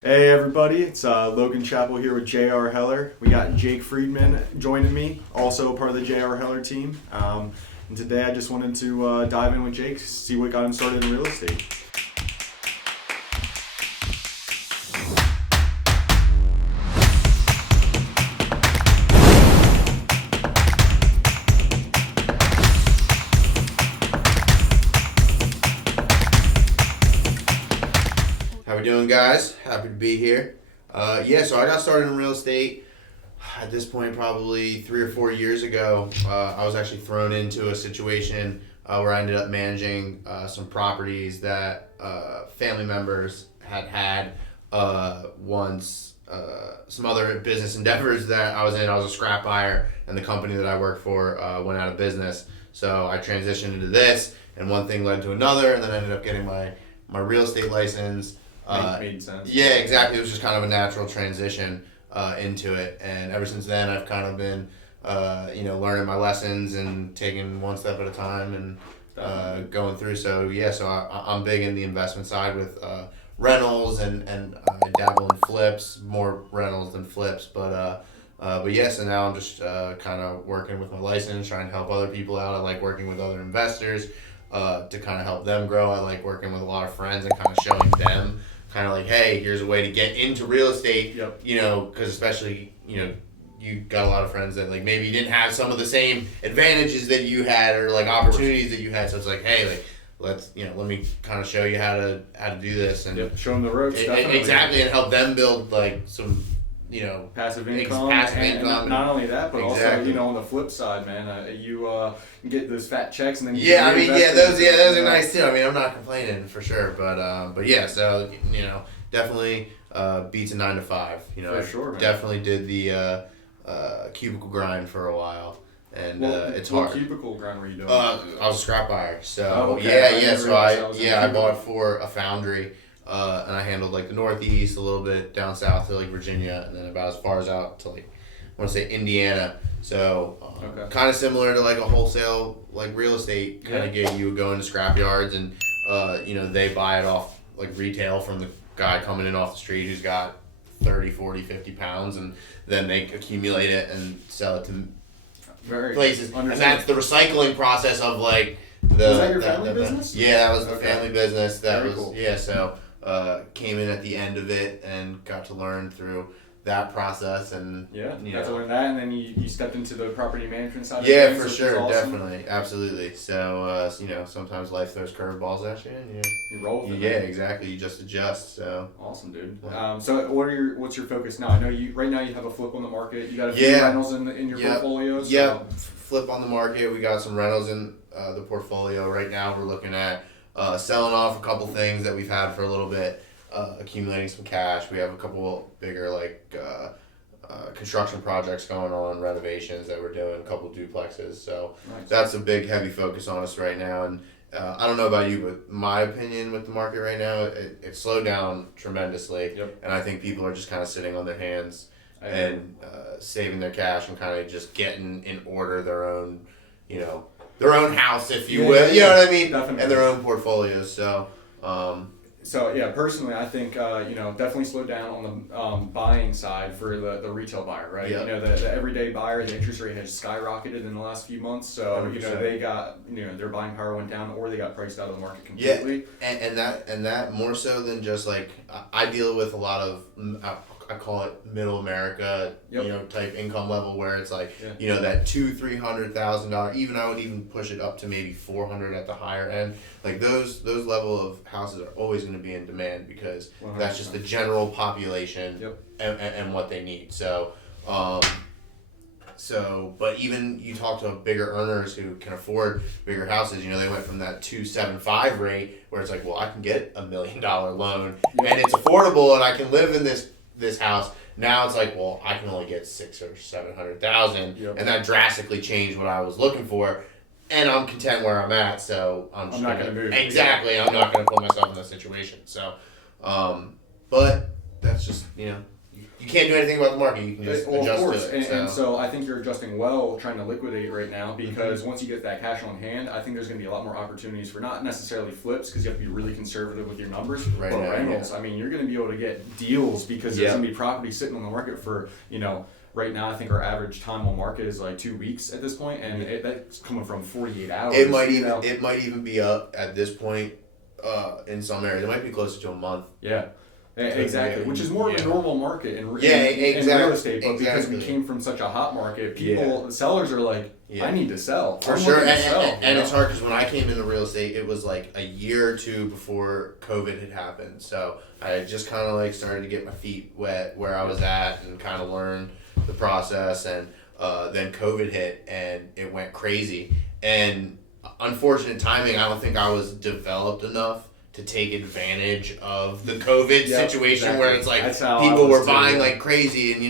Hey everybody, it's Logan Chappell here with J.R.Heller. We got Jake Friedman joining me, also part of the J.R.Heller team. And today I just wanted to dive in with Jake, see what got him started in real estate. How we doing, guys? Happy to be here. So I got started in real estate at this point probably 3 or 4 years ago. I was actually thrown into a situation where I ended up managing some properties that family members had once. Some other business endeavors that I was in. I was a scrap buyer, and the company that I worked for went out of business. So I transitioned into this, and one thing led to another, and then I ended up getting my real estate license. Made sense. Yeah, exactly. It was just kind of a natural transition into it, and ever since then, I've kind of been, learning my lessons and taking one step at a time and going through. So I'm big in the investment side with rentals and I dabble in flips, more rentals than flips, but so now I'm just kind of working with my license, trying to help other people out. I like working with other investors to kind of help them grow. I like working with a lot of friends and kind of showing them kind of like, hey, here's a way to get into real estate. Yep. Because especially, you got a lot of friends that like maybe you didn't have some of the same advantages that you had or like opportunities that you had. So it's like, hey, like let me kind of show you how to do this and Show them the ropes. Exactly, and help them build like some Passive income. And not only that, but Exactly. also on the flip side, man, you get those fat checks and then those are nice too. I mean, I'm not complaining for sure, but definitely beats a 9 to 5. For sure, man. Definitely did the cubicle grind for a while, and it's what hard. Cubicle grind were you doing? I was a scrap buyer, so okay. So I bought for a foundry. And I handled like the Northeast, a little bit down south to like Virginia, and then about as far as out to like I want to say Indiana. So kind of similar to like a wholesale like real estate kind of gig. You would go into scrap yards and they buy it off like retail from the guy coming in off the street who's got 30, 40, 50 pounds, and then they accumulate it and sell it to places. And that's the recycling process of like was that your family business? Yeah, that was the family business. That Very was cool. So came in at the end of it and got to learn through that process and got to learn that, and then you stepped into the property management side. Yeah, of things, for sure, awesome. definitely, absolutely. So sometimes life throws curveballs at you, and you roll with it. Yeah, exactly. You just adjust. So awesome, dude. Yeah. So what's your focus now? I know right now you have a flip on the market. You got a few rentals in your portfolio. So. Yep, flip on the market. We got some rentals in the portfolio right now. We're looking at selling off a couple things that we've had for a little bit, accumulating some cash. We have a couple bigger construction projects going on, renovations that we're doing, a couple duplexes. So nice. That's a big heavy focus on us right now. And I don't know about you, but my opinion with the market right now, it slowed down tremendously. Yep. And I think people are just kind of sitting on their hands and saving their cash and kind of just getting in order their own house, if you will. You know what I mean? Definitely. And their own portfolios. So, personally, I think definitely slowed down on the buying side for the retail buyer, right? Yep. The everyday buyer, the interest rate has skyrocketed in the last few months, so 100%. they got their buying power went down, or they got priced out of the market completely. Yeah, and that more so than just like I deal with a lot of I call it middle America, type income level where it's like that $200,000-$300,000. Even I would even push it up to maybe $400 at the higher end. Like those level of houses are always going to be in demand because 100%. that's just the general population and what they need. So, but even you talk to bigger earners who can afford bigger houses, they went from that 275 rate where it's like, well, I can get $1 million loan and it's affordable and I can live in this house. Now it's like, well, I can only get $600,000 or $700,000, and that drastically changed what I was looking for. And I'm content where I'm at, so I'm not going to move. Exactly, I'm not going to put myself in that situation. So, but that's just you can't do anything about the market. You can just adjust of course. to it. And so I think you're adjusting well, trying to liquidate right now, because once you get that cash on hand, I think there's going to be a lot more opportunities for not necessarily flips, because you have to be really conservative with your numbers, Right but now, rentals. I mean, you're going to be able to get deals because there's going to be property sitting on the market for, right now I think our average time on market is like 2 weeks at this point, and that's coming from 48 hours. It might even be up at this point in some areas. It might be closer to a month. Yeah. Exactly, which is more of a normal market in real estate, but because we came from such a hot market, the sellers are like, I need to sell. For sure, and it's hard because when I came into real estate, it was like a year or two before COVID had happened. So I just kind of like started to get my feet wet where I was at and kind of learn the process, and then COVID hit and it went crazy. And unfortunate timing, I don't think I was developed enough to take advantage of the COVID situation where it's like people were buying like crazy, and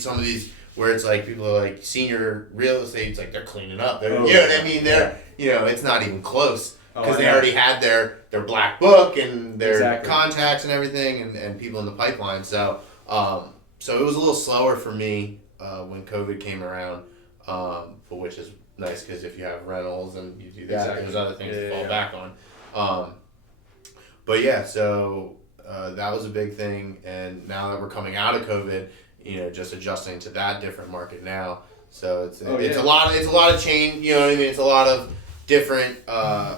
some of these where it's like people are like senior real estate, it's like they're cleaning up. You know what I mean? They're it's not even close because they already had their black book and their contacts and everything, and people in the pipeline. So so it was a little slower for me when COVID came around, but which is nice because if you have rentals and you do that, there's other things to fall back on. But yeah, so that was a big thing, and now that we're coming out of COVID, just adjusting to that different market now. So it's a lot of change. You know what I mean? It's a lot of different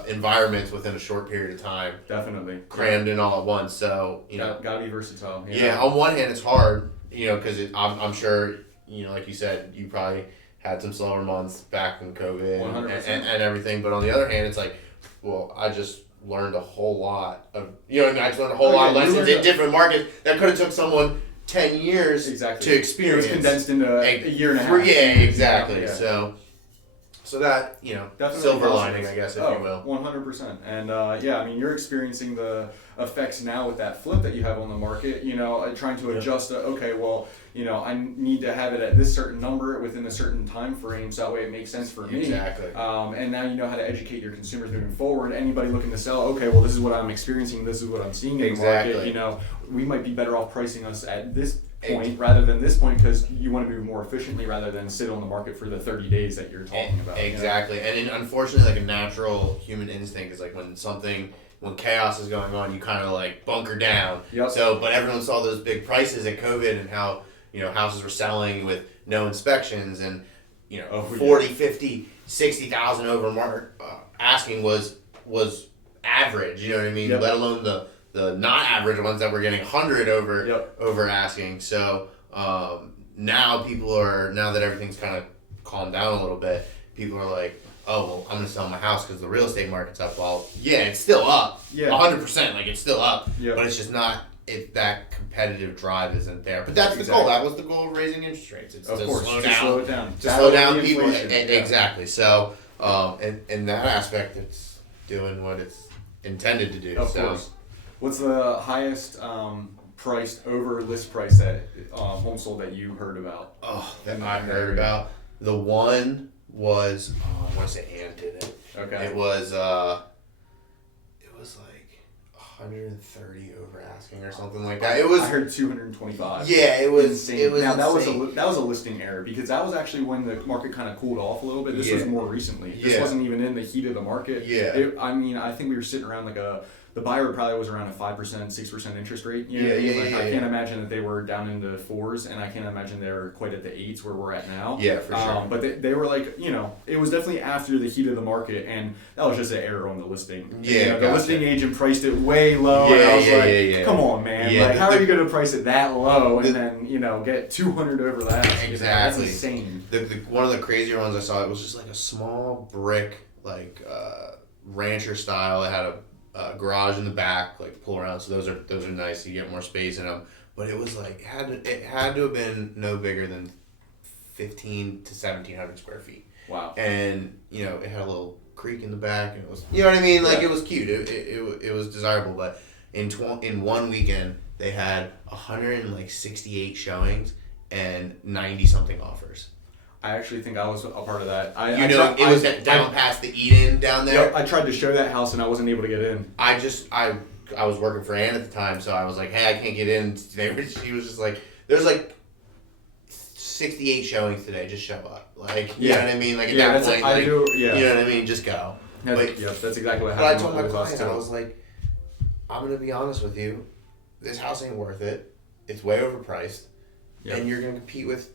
environments within a short period of time. Definitely crammed in all at once. So gotta be versatile. Yeah. On one hand, it's hard. Because I'm sure like you said, you probably had some slower months back in COVID and everything. But on the other hand, it's like, well, I just learned a whole lot of I just learned a whole lot of lessons in different markets that could have took someone 10 years to experience. It was condensed into a year and a half. Yeah, exactly. Yeah. So that definitely silver lining, I guess, if you will. 100%. And you're experiencing the effects now with that flip that you have on the market. Trying to adjust. I need to have it at this certain number within a certain time frame, so that way it makes sense for me. Exactly. And now you know how to educate your consumers moving forward. Anybody looking to sell, this is what I'm experiencing. This is what I'm seeing in the market. We might be better off pricing us at this point rather than this point, because you want to move more efficiently rather than sit on the market for the 30 days that you're talking about. Exactly. And unfortunately, like a natural human instinct is like when chaos is going on, you kind of like bunker down. Yep. So, but everyone saw those big prices at COVID and how houses were selling with no inspections and 40, 50, 60,000 over asking was average. You know what I mean? Yep. Let alone the not average ones that were getting 100 over asking. So now that everything's kind of calmed down a little bit, people are like, oh, well, I'm going to sell my house because the real estate market's up. Well, yeah, it's still up. Yeah. 100%. Like, it's still up. Yep. But it's just not, that competitive drive isn't there. But that's the goal. That was the goal of raising interest rates. It's to slow it down. To slow down people. Exactly. So, in that aspect, it's doing what it's intended to do. Of course. What's the highest priced over list price that home sold that you heard about? That I heard about? The one was I want to say Ann did it. Okay. It was like 130 over asking or something like that. I heard 225. Yeah, it was insane. It was now insane. that was a listing error, because that was actually when the market kind of cooled off a little bit. This was more recently. This wasn't even in the heat of the market. Yeah. I think we were sitting around like the buyer probably was around a 5%, 6% interest rate. I can't imagine that they were down into 4s, and I can't imagine they're quite at the 8s where we're at now. Yeah, for sure. But they were like, it was definitely after the heat of the market, and that was just an error on the listing. Yeah, the listing agent priced it way low, and I was like, come on, man. Yeah, how are you going to price it that low and then, get 200 over that? Exactly. That's insane. One of the crazier ones I saw, it was just like a small brick, like rancher style. It had a garage in the back, like pull around. So those are nice. You get more space in them. But it was like it had to have been no bigger than 1,500 to 1,700 square feet. Wow. And it had a little creek in the back, and it was what I mean. Like it was cute. It was desirable. But in 1 weekend they had 168 showings and 90 something offers. I actually think I was a part of that. It was down past the Eden down there. Yep, I tried to show that house and I wasn't able to get in. I was working for Ann at the time, so I was like, hey, I can't get in. She was just like, there's like 68 showings today. Just show up. Like, you know what I mean? Like, at that point, like, you know what I mean? Just go. That's exactly what happened. But I told my client, I was like, I'm going to be honest with you. This house ain't worth it. It's way overpriced. Yep. And you're going to compete with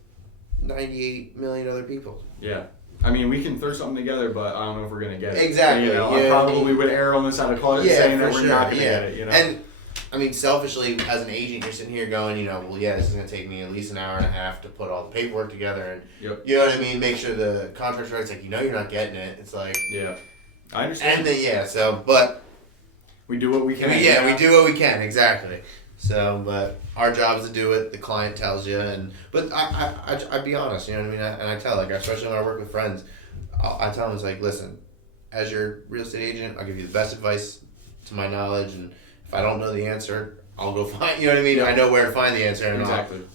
98 million other people. Yeah. I mean, we can throw something together, but I don't know if we're going to get it. Exactly. You know, I probably would err on the side of caution saying that we're not going to get it, you know? And, I mean, selfishly, as an agent, you're sitting here going, you know, well, yeah, this is going to take me at least an hour and a half to put all the paperwork together and, you know what I mean, make sure the contract's right. It's like, you know you're not getting it. It's like... Yeah. I understand. And then, so, but... We do what we can. We do what we can, exactly. So, but our job is to do it. The client tells you, but I'd be honest, you know what I mean? And I tell, like, especially when I work with friends, I tell them, it's like, listen, as your real estate agent, I'll give you the best advice to my knowledge, and if I don't know the answer, I'll go find, you know what I mean? Yeah. I know where to find the answer, and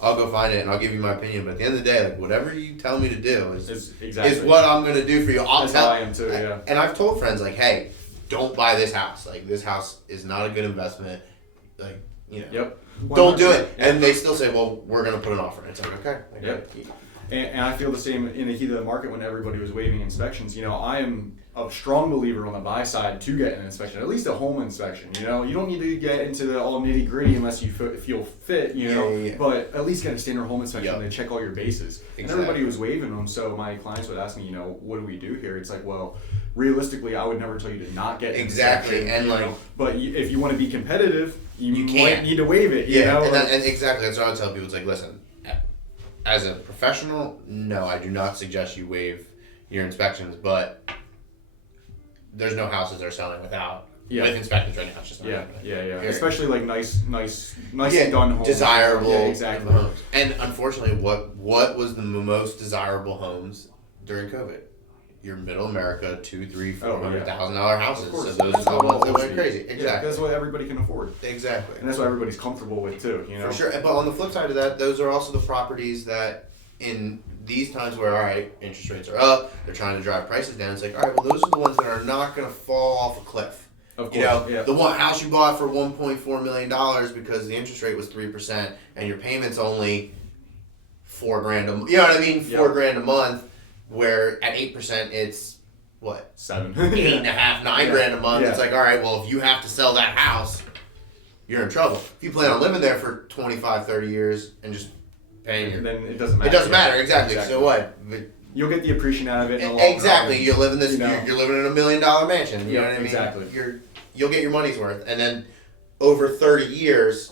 I'll go find it, and I'll give you my opinion. But at the end of the day, like, whatever you tell me to do is what I'm going to do for you. That's how I am too, yeah. And I've told friends, like, hey, don't buy this house. Like, this house is not a good investment. Like, you know, don't do it. And they still say, well, we're going to put an offer in. It's like, okay. And I feel the same in the heat of the market when everybody was waiving inspections. You know, I am a strong believer on the buy side to get an inspection, at least a home inspection. You know, you don't need to get into the all nitty gritty unless you feel fit, you know, but at least get a standard home inspection and they check all your bases. And everybody was waiving them, so my clients would ask me, you know, what do we do here? It's like, well, realistically, I would never tell you to not get an inspection, and like, but if you want to be competitive, you might need to waive it. You know? And exactly, that's what I would tell people. It's like, listen, as a professional, no, I do not suggest you waive your inspections, but there's no houses that are selling with inspections right now. It's just not happening. Especially like nicely done homes, desirable exactly. homes. And unfortunately, what was the most desirable homes during COVID? Your middle America, $200,000-$400,000 houses. So those are the ones that went crazy. Exactly. Yeah, that's what everybody can afford. Exactly. And that's what everybody's comfortable with too. You know. For sure. But on the flip side of that, those are also the properties that in these times where, all right, interest rates are up, they're trying to drive prices down. It's like, all right, well, those are the ones that are not going to fall off a cliff. Of course. You know, the one house you bought for $1.4 million because the interest rate was 3% and your payment's only $4,000. You know what I mean? $4,000 a month. Where at 8% it's what? 7. 8.5, $9,000 a month. It's like, all right, well, if you have to sell that house, you're in trouble. If you plan on living there for 25, 30 years and just paying your... Then it doesn't matter. It doesn't matter, exactly. So what? You'll get the appreciation out of it in the long run. Exactly. You're living this. You're living in $1 million mansion. You know what I mean? Exactly. You'll get your money's worth, and then over 30 years,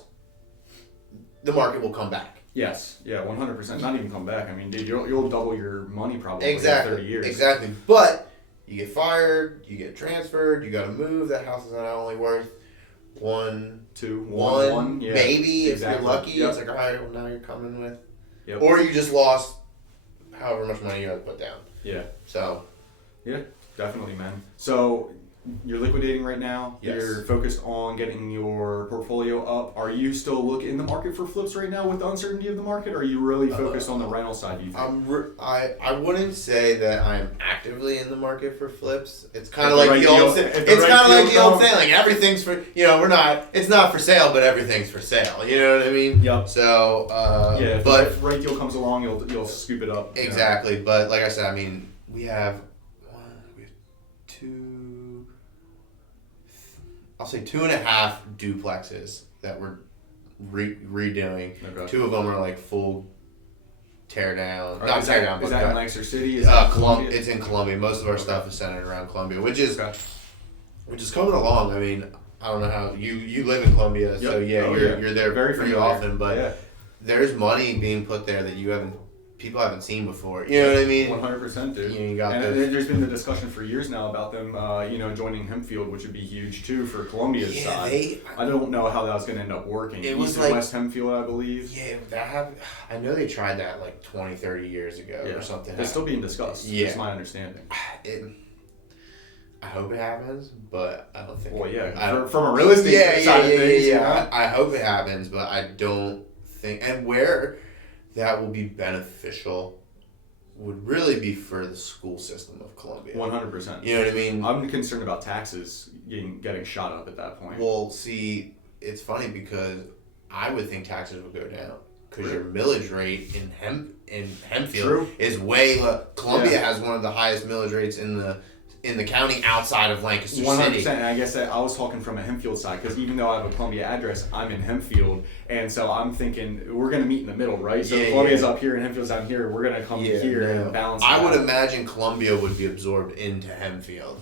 the market will come back. Yes, 100%. Not even come back. I mean, dude, you'll double your money probably in 30 years. Exactly. But you get fired, you get transferred, you got to move. That house is not only worth one, maybe if you're lucky. It's like, all right, well, now you're coming with, or you just lost however much money you had to put down. Yeah. So. Yeah, definitely, man. So. You're liquidating right now. Yes. You're focused on getting your portfolio up. Are you still in the market for flips right now with the uncertainty of the market? Or are you really focused on the rental side, do you think? I wouldn't say that I'm actively in the market for flips. It's kind of like the old saying. It's kind of like the old saying, like everything's for, it's not for sale, but everything's for sale. You know what I mean? Yep. So, if the right deal comes along, you'll scoop it up. Exactly. But like I said, I mean, we have 2.5 duplexes that we're redoing. Okay. 2 of them are like full tear down. Not tear down, but is that in Lancaster City? Is Columbia? It's in Columbia. Most of our stuff is centered around Columbia, which is coming along. I mean, I don't know how you live in Columbia, so you're there pretty often, but there's money being put there that people haven't seen before. You know what I mean? 100%, dude. You got there's been the discussion for years now about them, joining Hempfield, which would be huge too for Columbia's side. I don't know how that was going to end up working. It was East and West Hempfield, I believe. Yeah, that happened. I know they tried that like 20, 30 years ago or something. It's still being discussed. Yeah, that's my understanding. I hope it happens, but I don't think. Well, from a real estate side of things. I hope it happens, but I don't think. And where that will be beneficial would really be for the school system of Columbia. 100%. You know what I mean? I'm concerned about taxes getting shot up at that point. Well, see, it's funny because I would think taxes would go down because your millage rate in Hempfield True. is way low. Columbia has one of the highest millage rates in the county outside of Lancaster 100%. City. And I guess that I was talking from a Hempfield side because even though I have a Columbia address, I'm in Hempfield, and so I'm thinking we're gonna meet in the middle, right? So Columbia's up here and Hempfield's down here. We're gonna come here and balance. I would imagine Columbia would be absorbed into Hempfield.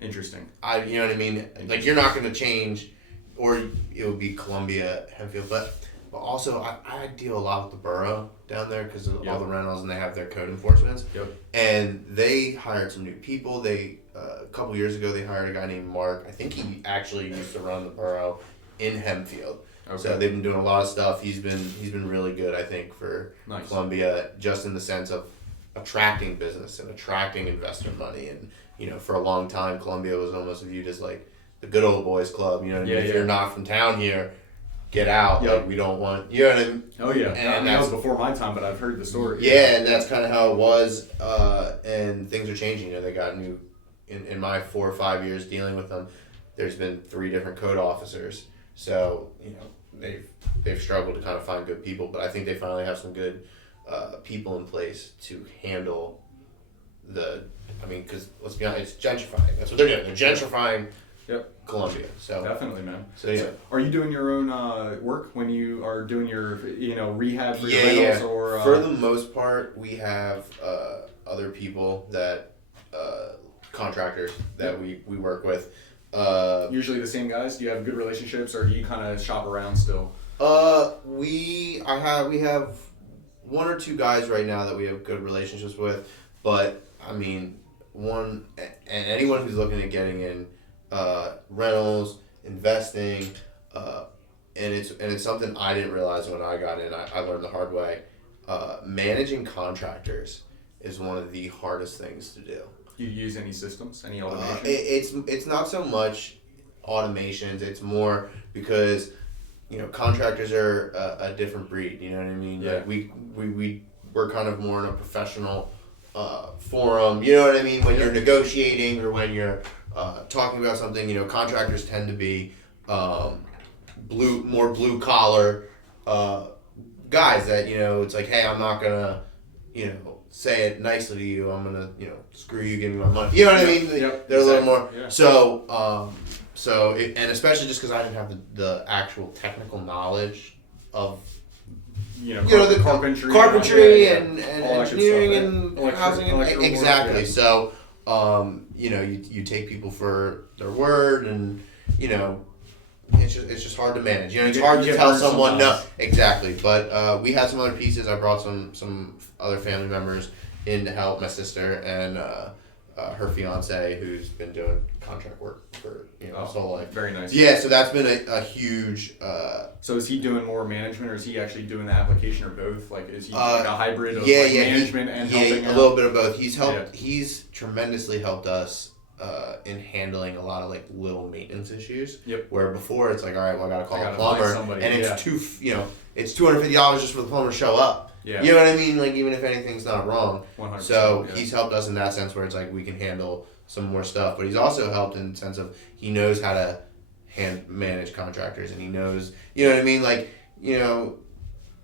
Interesting. You know what I mean? Like you're not gonna change, or it would be Columbia, Hempfield, but also I deal a lot with the borough down there because of all the rentals and they have their code enforcements. Yep. And they hired some new people. They a couple years ago they hired a guy named Mark. I think he actually used to run the borough in Hempfield. Okay. So they've been doing a lot of stuff. He's been really good, I think, for Columbia, just in the sense of attracting business and attracting investor money. And for a long time, Columbia was almost viewed as like the good old boys club. You know what I mean? If you're not from town here, get out. Like we don't want. You know what I mean? Oh yeah. And that was before my time, but I've heard the story. Yeah, and that's kind of how it was. And things are changing. They got new. In my 4 or 5 years dealing with them, there's been 3 different code officers. So they've struggled to kind of find good people, but I think they finally have some good people in place to handle because let's be honest, it's gentrifying. That's what they're doing. They're gentrifying Columbia. So definitely, man. So are you doing your own work when you are doing your rehab for your rentals or? For the most part, we have other people that contractors that we work with. Usually the same guys. Do you have good relationships, or do you kind of shop around still? We have 1 or 2 guys right now that we have good relationships with, but I mean, anyone who's looking at getting in rentals, investing, and it's something I didn't realize when I got in. I learned the hard way. Managing contractors is one of the hardest things to do. Do you use any systems, any automation? It's not so much automations. It's more because contractors are a different breed. You know what I mean? Yeah. Like we're kind of more in a professional forum. You know what I mean? When you're negotiating or when you're talking about something, contractors tend to be more blue collar guys that it's like, hey, I'm not gonna say it nicely to you. I'm gonna screw you, give me my money. You know what I mean? They're a little more. Yeah. So and especially just because I didn't have the actual technical knowledge of the carpentry and engineering and housing exactly. Work, So you take people for their word, and it's just hard to manage. It's hard to tell someone no. Exactly. But we had some other pieces. I brought some other family members in to help, my sister and her fiance, who's been doing contract work for his whole life. Very nice. Yeah, so that's been a huge. So is he doing more management, or is he actually doing the application, or both? Like, is he like a hybrid of management and helping? A little bit of both. He's helped. Yeah. He's tremendously helped us in handling a lot of like little maintenance issues. Yep. Where before it's like, all right, well, I gotta call a plumber, and it's it's $250 just for the plumber to show up. Yeah. You know what I mean? Like, even if anything's not wrong. 100%. So he's helped us in that sense, where it's like we can handle some more stuff. But he's also helped in the sense of he knows how to manage contractors, and he knows, you know what I mean? Like,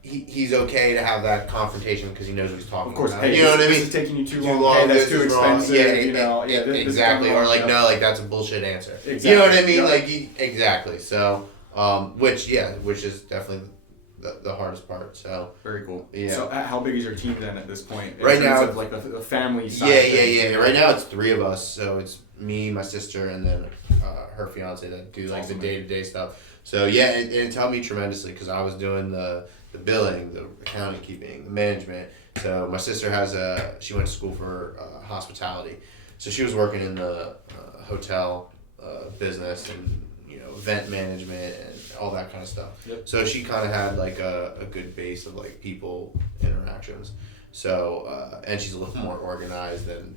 he's okay to have that confrontation because he knows what he's talking about. Of course. Hey, you know what I mean? This is taking you too long. Hey, that's too expensive. Exactly. Or like, no, like that's a bullshit answer. Exactly. You know what I mean? Like, exactly. So, which is definitely the hardest part. So very cool. Yeah. So how big is your team then at this point? Right now, of like a family side. Yeah. Right now it's 3 of us. So it's me, my sister, and then her fiance that do like the day-to-day stuff. So yeah, it helped me tremendously because I was doing the billing, the accounting keeping, the management. So my sister she went to school for hospitality. So she was working in the hotel business and event management and all that kind of stuff. Yep. So she kind of had like a good base of like people interactions. So and she's a little more organized than,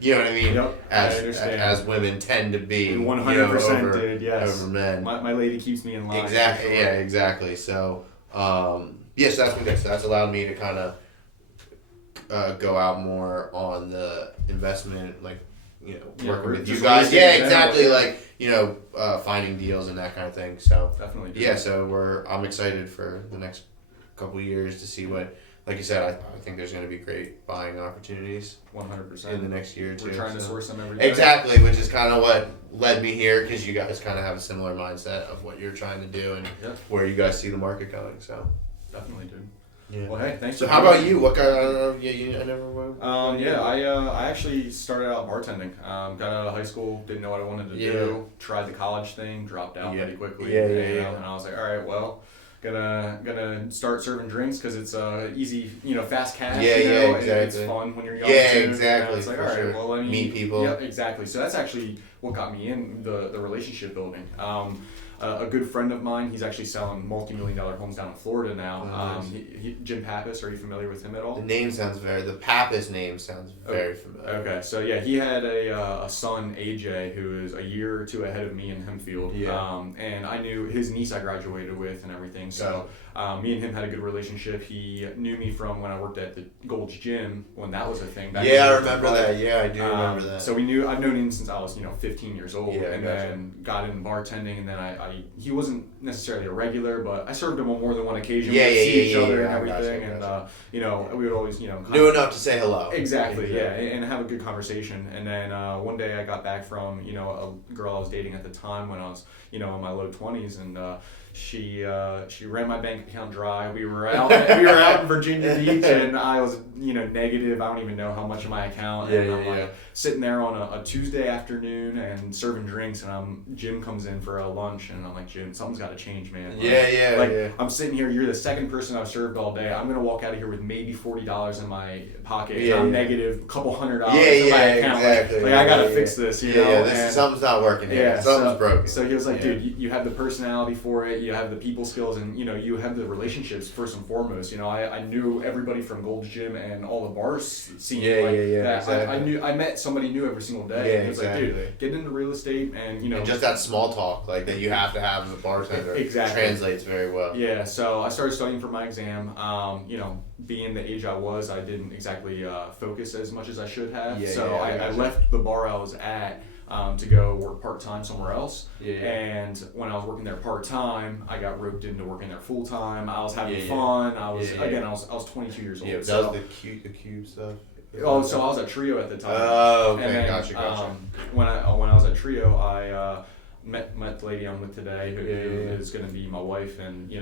you know what I mean? Yep. As women tend to be. 100% dude. Yes. Over men. My lady keeps me in line. Exactly. Sure. Yeah. Exactly. So so that's been good. So that's allowed me to kind of go out more on the investment, like working with you guys. Yeah. Exactly. Like finding deals and that kind of thing. So definitely. Yeah. So I'm excited for the next couple years to see what. Like you said, I think there's going to be great buying opportunities 100% in the next year or two. We're trying to source them every day. Exactly, which is kind of what led me here, because you guys kind of have a similar mindset of what you're trying to do and where you guys see the market going. So definitely, dude. Yeah. Well, hey, thanks. So how about you? What kind? I don't know. Yeah, I never. I actually started out bartending. Got out of high school, didn't know what I wanted to do. Tried the college thing, dropped out pretty quickly. And I was like, all right, well, gonna start serving drinks because it's easy, fast cash. Exactly. And it's fun when you're young. Yeah, too. exactly. It's like, all right, well, let me meet people. Yeah, exactly. So that's actually what got me in the relationship building. A good friend of mine, he's actually selling multi-million-dollar homes down in Florida now. Nice. Jim Pappas, are you familiar with him at all? The Pappas name sounds very familiar. Okay, so yeah, he had a son, AJ, who is a year or two ahead of me in Hempfield. And I knew his niece I graduated with and everything. So me and him had a good relationship. He knew me from when I worked at the Gold's Gym, when that was a thing. I remember that. Yeah, I do remember that. So I've known him since I was 15 years old, and then got into bartending, and then he wasn't necessarily a regular, but I served him on more than one occasion. We'd see each other and everything, and we would always knew enough to say hello. Exactly, and have a good conversation. And then one day I got back from a girl I was dating at the time when I was in my low 20s, and she ran my bank account dry. We were out in Virginia Beach, and I was negative. I don't even know how much of my account. I'm sitting there on a Tuesday afternoon and serving drinks, and Jim comes in for a lunch, and I'm like, Jim, something's got to change, man. I'm sitting here. You're the second person I've served all day. I'm gonna walk out of here with maybe $40 in my pocket. And I'm negative a couple $100 in my account. Exactly. I gotta fix this. Something's not working here. Something's broken. So he was like, dude, you have the personality for it. You have the people skills, and you have the relationships first and foremost. I knew everybody from Gold's Gym and all the bars scene. Exactly. I met somebody new every single day. And he was like, dude, get into real estate, and and just that small talk that you have to have as a bartender translates very well. Yeah. So I started studying for my exam. Being the age I was, I didn't exactly focus as much as I should have. I left the bar I was at to go work part-time somewhere else. And when I was working there part-time, I got roped into working there full-time. I was having fun. I was I was 22 years old. Yeah, that was the cube stuff. Oh, so I was at Trio at the time. Oh, okay, and then, gotcha. When I was at Trio, I met the lady I'm with today, who is going to be my wife, and we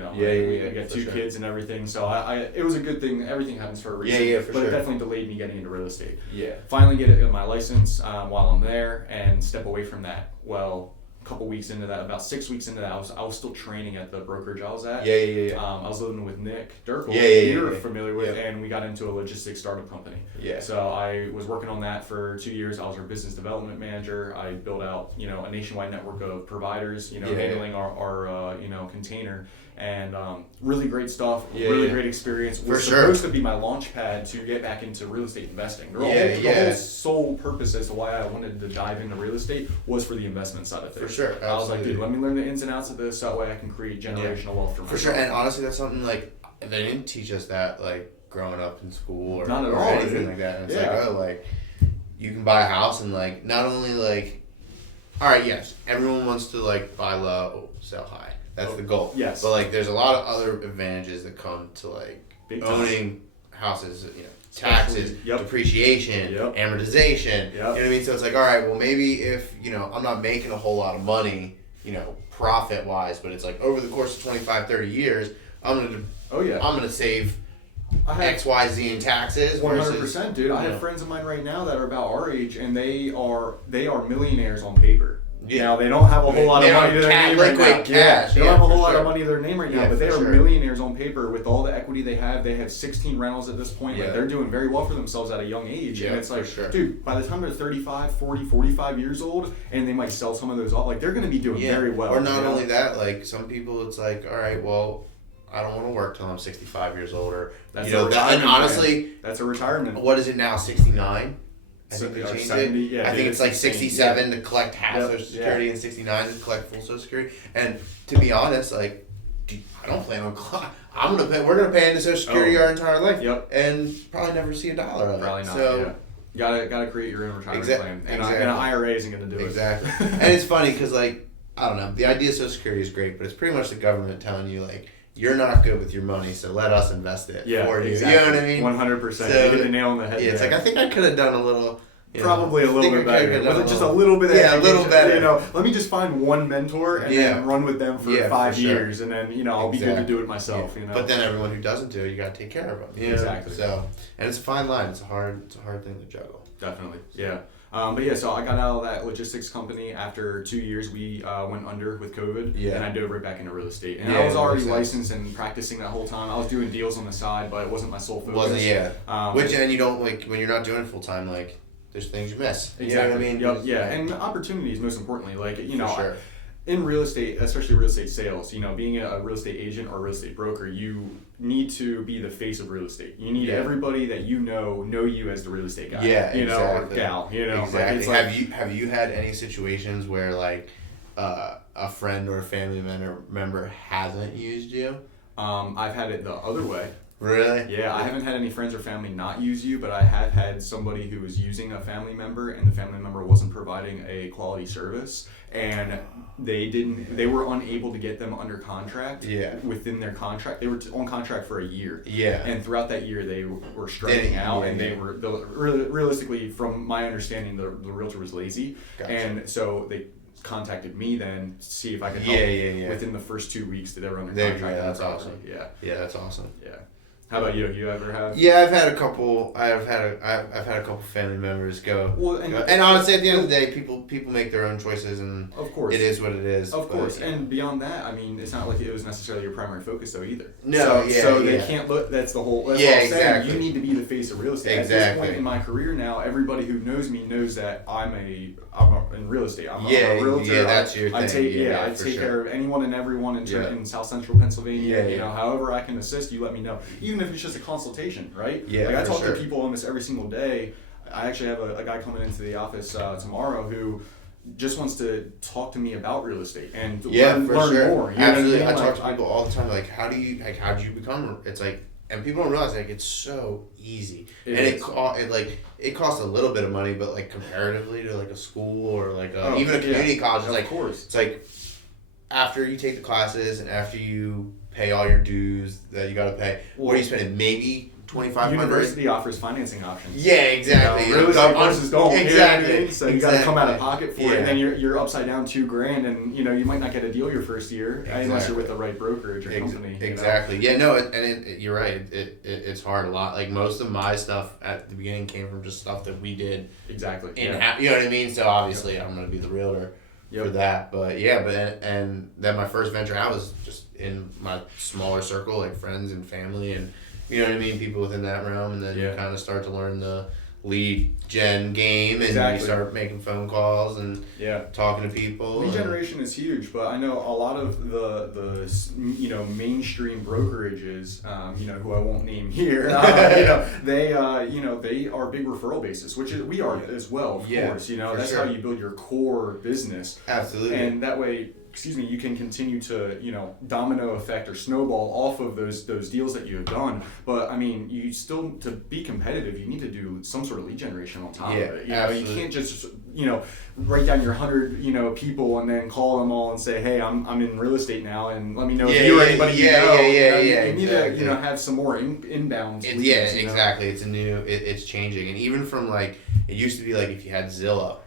got two kids and everything. So it was a good thing. Everything happens for a reason. But it definitely delayed me getting into real estate. Finally get my license while I'm there, and step away from that. Well, a couple weeks into that, about 6 weeks into that, I was still training at the brokerage I was at. I was living with Nick Durkle, you're familiar with, and we got into a logistics startup company. So I was working on that for 2 years. I was our business development manager. I built out a nationwide network of providers, handling our container. And really great stuff, really great experience. Was supposed to be my launch pad to get back into real estate investing. The whole sole purpose as to why I wanted to dive into real estate was for the investment side of things. For sure, absolutely. I was like, dude, let me learn the ins and outs of this, that way I can create generational wealth for myself. For sure, and honestly, that's something they didn't teach us that growing up in school or anything like that. And it's you can buy a house and not only all right, yes, everyone wants to buy low, sell high. That's the goal. Yes. But there's a lot of other advantages that come to owning houses, taxes, depreciation, amortization. You know what I mean? So it's all right, well maybe if, I'm not making a whole lot of money, profit wise, but it's over the course of 25, 30 years, I'm gonna save X, Y, Z in taxes. 100%, dude. I have friends of mine right now that are about our age, and they are millionaires on paper. Now they don't have a whole lot of money to their name right now. Cash. They don't have a whole lot of money to their name right now, but they are millionaires on paper with all the equity they have. They have 16 rentals at this point. They're doing very well for themselves at a young age. And it's dude, by the time they're 35, 40, 45 years old, and they might sell some of those off, they're going to be doing very well. Or not only that, some people, it's all right, well, I don't want to work till I'm 65 years old. Or, that's a retirement. Honestly, that's a retirement. What is it now, 69? I think they changed 70, it. I think it's 67 to collect half Social Security and 69 to collect full Social Security. And to be honest, I don't plan on. We're gonna pay into Social Security our entire life. And probably never see a dollar of it. Probably not. So gotta create your own retirement plan. And an IRA isn't gonna do it. And it's funny because I don't know. The idea of Social Security is great, but it's pretty much the government telling you you're not good with your money, so let us invest it for you. Exactly. You know what I mean? 100%. So, you hit the nail on the head. Yeah, it's like, I think I could have done a little. Probably a little bit better. Just a little bit. Yeah, a little better. Let me just find one mentor and then run with them for 5 years, and then I'll be good to do it myself. But then everyone who doesn't do it, you got to take care of them. Exactly. So, and it's a fine line. It's a hard thing to juggle. Definitely. Yeah. So I got out of that logistics company after 2 years. We went under with COVID, and I dove right back into real estate. And I was already licensed and practicing that whole time. I was doing deals on the side, but it wasn't my sole focus. And you don't when you're not doing it full time, there's things you miss. Exactly. You know what I mean? Yep. Yeah, and opportunities most importantly. Sure. In real estate, especially real estate sales, being a real estate agent or a real estate broker, you need to be the face of real estate. You need everybody that know you as the real estate guy. Yeah, or gal. Exactly. Have you had any situations where a friend or a family member hasn't used you? I've had it the other way. Really? Yeah, I haven't had any friends or family not use you, but I have had somebody who was using a family member and the family member wasn't providing a quality service, and they were unable to get them under contract within their contract. They were on contract for a year. Yeah. And throughout that year they were striking out, and they were realistically, from my understanding, the realtor was lazy. Gotcha. And so they contacted me then to see if I could help within the first 2 weeks that they were under contract. Yeah, that's awesome. Yeah, that's awesome. Yeah. How about you? You ever have? Yeah, I've had a couple. I've had a couple family members go. Well, and honestly, at the end of the day, people make their own choices, and of course, it is what it is. Of course, and beyond that, I mean, it's not like it was necessarily your primary focus though either. No, so they can't look. That's the whole. That's what I'm saying. You need to be the face of real estate. Exactly. At this point in my career now, everybody who knows me knows that I'm in real estate. I'm a realtor. Yeah, that's your thing. I take care of anyone and everyone in South Central Pennsylvania. However I can assist, you let me know. Even if it's just a consultation, right? Yeah, I talk to people almost every single day. I actually have a guy coming into the office tomorrow who just wants to talk to me about real estate and learn more. Absolutely. I talk to people all the time, how do you become? It's and people don't realize it's so easy, it costs a little bit of money, but comparatively to a school or even a community college, of course, it's after you take the classes and after you pay all your dues that you got to pay, what are you spending? Maybe $2,500. University offers financing options. Yeah, exactly. Real estate courses don't. Exactly. So you got to come out of pocket for it, and then you're upside down $2,000, and you might not get a deal your first year unless you're with the right brokerage or company. Exactly. Yeah. No. You're right. It's hard a lot. Most of my stuff at the beginning came from just stuff that we did. Exactly. You know what I mean? So obviously I'm gonna be the realtor for that. But and then my first venture out was just in my smaller circle, friends and family, and you know what I mean, people within that realm, and then you kind of start to learn the lead gen game, and you start making phone calls and talking to people. Lead generation is huge, but I know a lot of the mainstream brokerages, who I won't name here, they are big referral basis, which we are as well, of course. That's how you build your core business. Absolutely. And that way, you can continue to, domino effect or snowball off of those deals that you have done. But I mean, you still, to be competitive, you need to do some sort of lead generation on top of it. You can't just, write down your 100, people and then call them all and say, hey, I'm in real estate now, and let me know if you or anybody you know. You need to, have some more inbound leads. Yeah, exactly. It's changing. And even from it used to be if you had Zillow.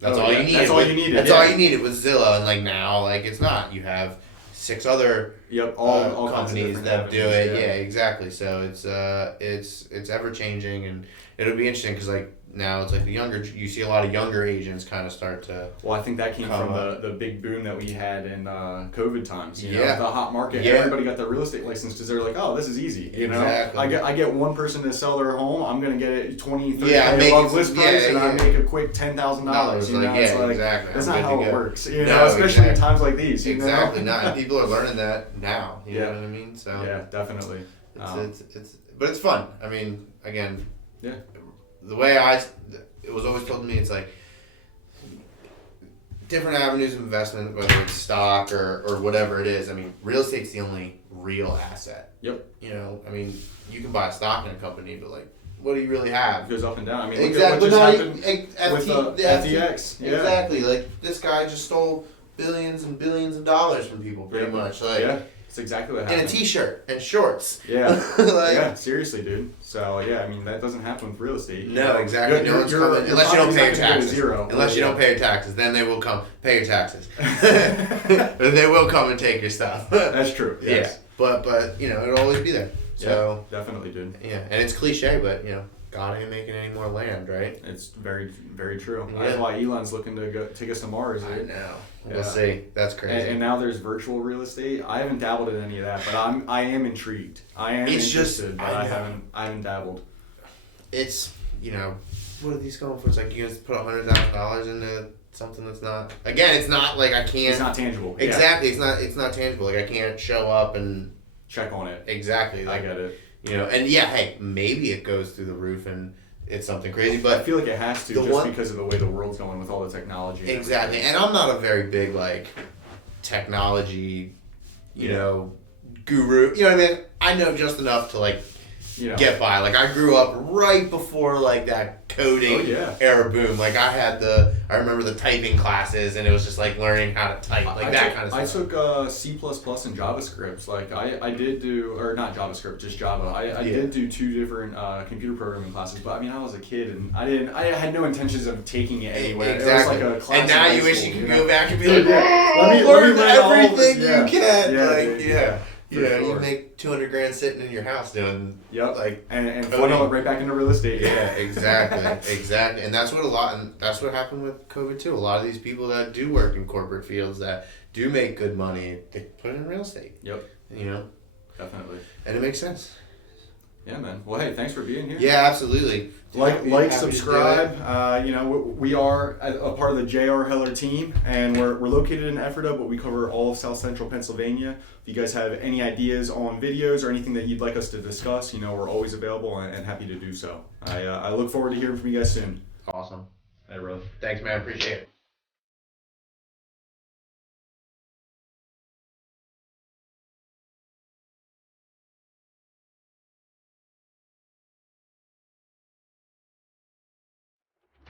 That's all you needed. That's all you needed. That's all you needed was Zillow, and now it's not. You have 6 other all companies that do it. Yeah, exactly. So it's ever changing, and it'll be interesting because now it's you see a lot of younger agents kind of start to. Well, I think that came from the big boom that we had in COVID times. The hot market. Yeah. Everybody got their real estate license because they're oh, this is easy. Exactly. I get one person to sell their home. I'm gonna get it 20, 30 above list price, and I make a quick $10,000. Exactly. That's not how it works. Especially in times like these. Exactly. Not, and people are learning that now. You know what I mean? So yeah, definitely. But it's fun. I mean, again. Yeah. The way it was always told to me, it's different avenues of investment, whether it's stock or whatever it is. I mean, real estate's the only real asset. Yep. I mean, you can buy a stock in a company, but what do you really have? It goes up and down. I mean, exactly. Look at what just happened with the FTX. Yeah. Exactly. This guy just stole billions and billions of dollars from people, pretty much. That's exactly what And happened. a t-shirt and shorts. Yeah. Like, Yeah, seriously, dude. So, yeah, I mean, that doesn't happen with real estate. No, exactly. No one's coming unless you don't pay your taxes. Unless you don't pay your taxes, then they will come pay your taxes. They will come and take your stuff. That's true. Yes. Yeah, but it'll always be there. So yeah, definitely, dude. yeah, and it's cliche, but God ain't making any more land, right? It's very, very true. Yeah. That's why Elon's looking to go take us to Mars. I Dude. know. Yeah. We'll see. That's crazy. And now there's virtual real estate. I haven't dabbled in any of that, but I am intrigued. I am It's interested, just- but I I know. haven't dabbled. It's what are these going for? It's like you guys put $100,000 into something that's not. Again, it's not like I can't. It's not tangible. Yeah. Exactly. It's not tangible. Like I can't show up and Check on it. exactly. I Like, get it. and yeah, hey, maybe it goes through the roof and it's something crazy, I but feel like it has to the just one- because of the way the world's going with all the technology. And exactly. everything. And I'm not a very big like technology, guru. You know what I mean? I know just enough to like You know. get by. Like I grew up right before like that coding Oh, yeah. era boom. Like I remember the typing classes, and it was just like learning how to type, like that kind of I stuff. took C++ and JavaScript. Like I did do, or not JavaScript, just Java. I did do 2 different computer programming classes, but I mean I was a kid and I had no intentions of taking it anywhere. Exactly. It was like a class and now in high you wish school, you could know? go back and be like, Yeah. oh, Let me learn learn all of this. everything Yeah. you can. Yeah, Like, dude. yeah. For You sure. make $200,000 sitting in your house doing Yep. like and coding. funnel it right back into real estate. Yeah, exactly, and that's what happened with COVID too. A lot of these people that do work in corporate fields that do make good money, they put it in real estate. Yep. Definitely. And it makes sense. Yeah, man. Well, hey, thanks for being here. Yeah, absolutely. Like, subscribe. We are a part of the J.R.Heller team, and we're located in Ephrata, but we cover all of South Central Pennsylvania. If you guys have any ideas on videos or anything that you'd like us to discuss, we're always available and happy to do so. I look forward to hearing from you guys soon. Awesome. Hey, brother. Thanks, man. Appreciate it.